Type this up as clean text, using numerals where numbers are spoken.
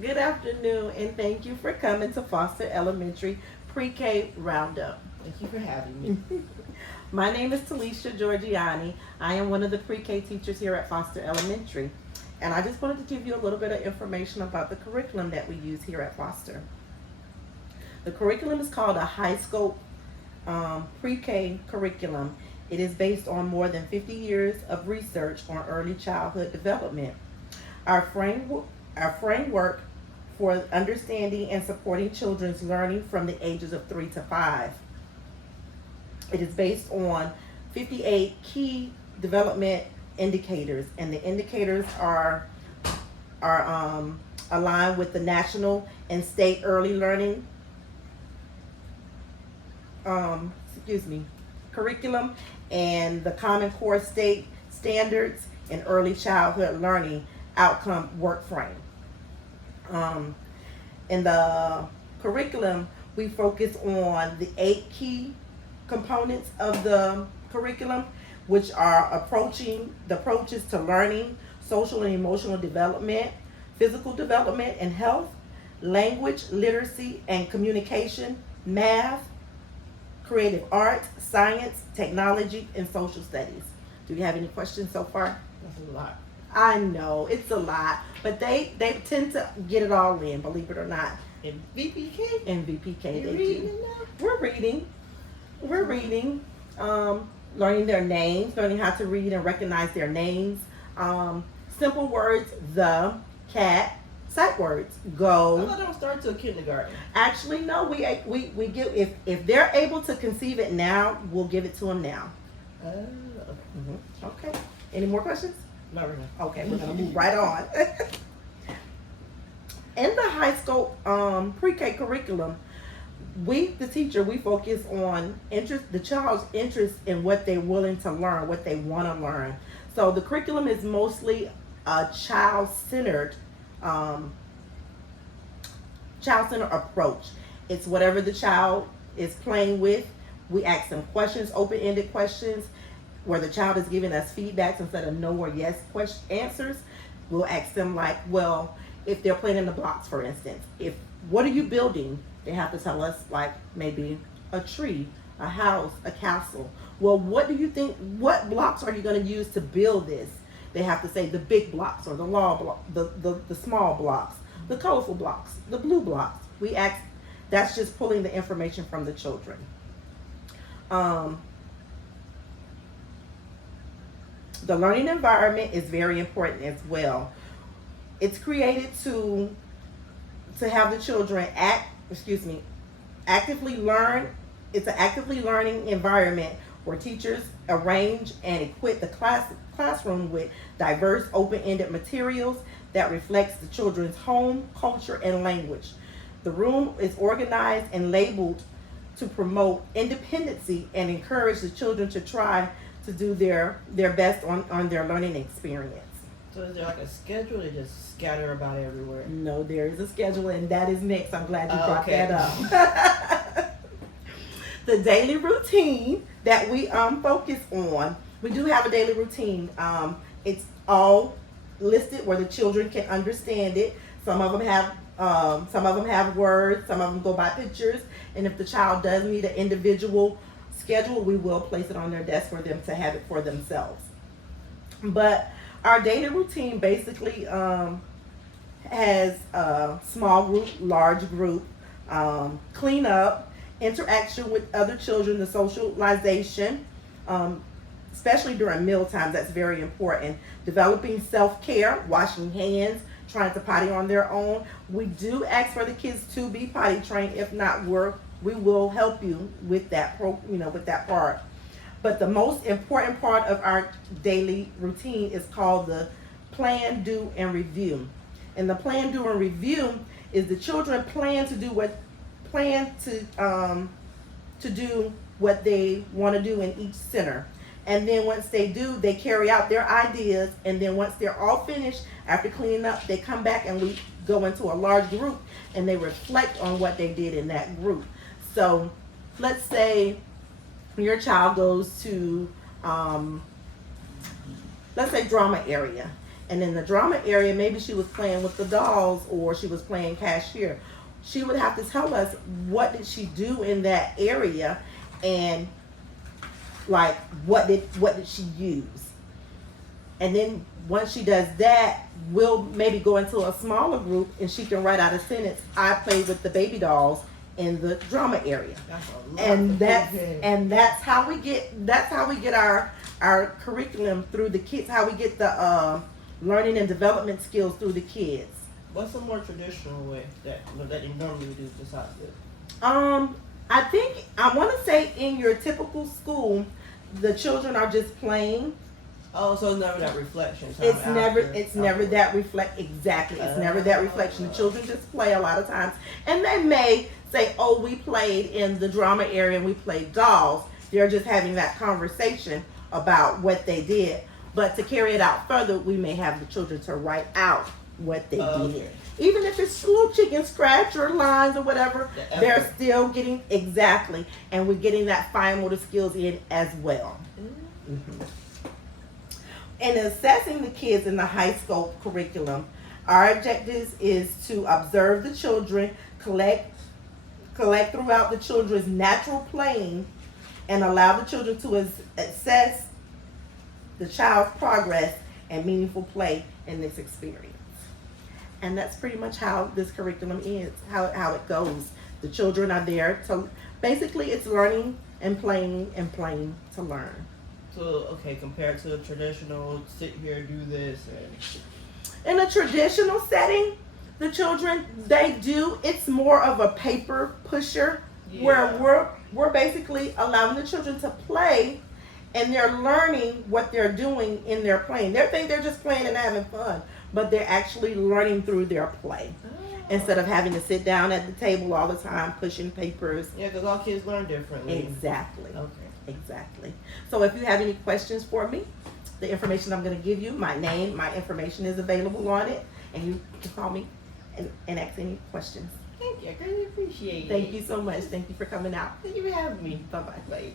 Good afternoon, and thank you for coming to Foster Elementary Pre-K Roundup. Thank you for having me. My name is Talisha Georgiani. I am one of the pre-K teachers here at Foster Elementary. And I just wanted to give you a little bit of information about the curriculum that we use here at Foster. The curriculum is called a high scope pre-K curriculum. It is based on more than 50 years of research on early childhood development. Our framework for understanding and supporting children's learning from the ages of 3 to 5. It is based on 58 key development indicators, and the indicators are aligned with the national and state early learning curriculum and the Common Core state standards and early childhood learning outcome work frame. In the curriculum, we focus on the 8 key components of the curriculum, which are approaches to learning, social and emotional development, physical development and health, language, literacy and communication, math, creative arts, science, technology, and social studies. Do you have any questions so far? That's a lot. I know, it's a lot, but they tend to get it all in, believe it or not. In VPK? In VPK, You're they reading do. it now? We're reading, learning their names, learning how to read and recognize their names. Simple words, the, cat, sight words, I go. thought they don't start till kindergarten. Actually, no, we give, if they're able to conceive it now, we'll give it to them now. Okay. Any more questions? Not really. Okay, we're gonna move right on. In the high scope pre-K curriculum, we focus on the child's interest in what they're willing to learn, what they want to learn. So the curriculum is mostly a child-centered approach. It's whatever the child is playing with. We ask them questions, open-ended questions, where the child is giving us feedbacks instead of no or yes answers. We'll ask them like, well, if they're playing in the blocks, for instance, what are you building? They have to tell us like maybe a tree, a house, a castle. Well, what do you think, what blocks are you going to use to build this? They have to say the big blocks or the small blocks, the colorful blocks, the blue blocks. We ask, that's just pulling the information from the children. The learning environment is very important as well. It's created to have the children actively learn. It's an actively learning environment where teachers arrange and equip the classroom with diverse open-ended materials that reflects the children's home, culture, and language. The room is organized and labeled to promote independency and encourage the children to try to do their best on their learning experience. So is there like a schedule? They just scatter about everywhere? No, there is a schedule, and that is next. I'm glad you brought okay. that up. The daily routine that we focus on, we do have a daily routine. It's all listed where the children can understand it. Some of them have words, some of them go by pictures, and if the child does need an individual schedule, we will place it on their desk for them to have it for themselves. But our daily routine basically has a small group, large group, clean up, interaction with other children, the socialization, especially during meal times, that's very important. Developing self-care, washing hands, trying to potty on their own. We do ask for the kids to be potty trained. If not, we will help you with that with that part. But the most important part of our daily routine is called the plan, do, and review. And the plan, do, and review is the children plan to do what they want to do in each center. And then once they do, they carry out their ideas. And then once they're all finished, after cleaning up, they come back and we go into a large group and they reflect on what they did in that group. So let's say your child goes to, let's say drama area, And in the drama area, maybe she was playing with the dolls or she was playing cashier. She would have to tell us what did she do in that area, and like what did she use. And then once she does that, we'll maybe go into a smaller group and she can write out a sentence. I played with the baby dolls in the drama area. That's a lot And of that's big and that's how we get our curriculum through the kids, how we get the learning and development skills through the kids. What's a more traditional way that you normally do besides this? I think I want to say in your typical school, the children are just playing. Oh, so it's never that reflection time. It's never after. that reflect exactly. It's never that reflection. The children just play a lot of times, and they may say, "Oh, we played in the drama area and we played dolls." They're just having that conversation about what they did. But to carry it out further, we may have the children to write out what they did. Even if it's little chicken scratch or lines or whatever, they're still getting exactly, and we're getting that fine motor skills in as well. Mm-hmm. In assessing the kids in the high school curriculum, our objectives is to observe the children, collect throughout the children's natural playing, and allow the children to assess the child's progress and meaningful play in this experience. And that's pretty much how this curriculum is, how it goes. The children are there to, basically it's learning and playing to learn. So, okay, compared to a traditional sit here, do this, and In a traditional setting, the children, it's more of a paper pusher, where we're basically allowing the children to play, and they're learning what they're doing in their playing. They think they're just playing and having fun, but they're actually learning through their play. Instead of having to sit down at the table all the time pushing papers. Yeah, because all kids learn differently. Exactly. Okay. Exactly. So if you have any questions for me, the information I'm going to give you, my name, my information is available on it, and you can call me and ask any questions. Thank you. I greatly appreciate it. Thank you so much. Thank you for coming out. Thank you for having me. Bye-bye. Bye.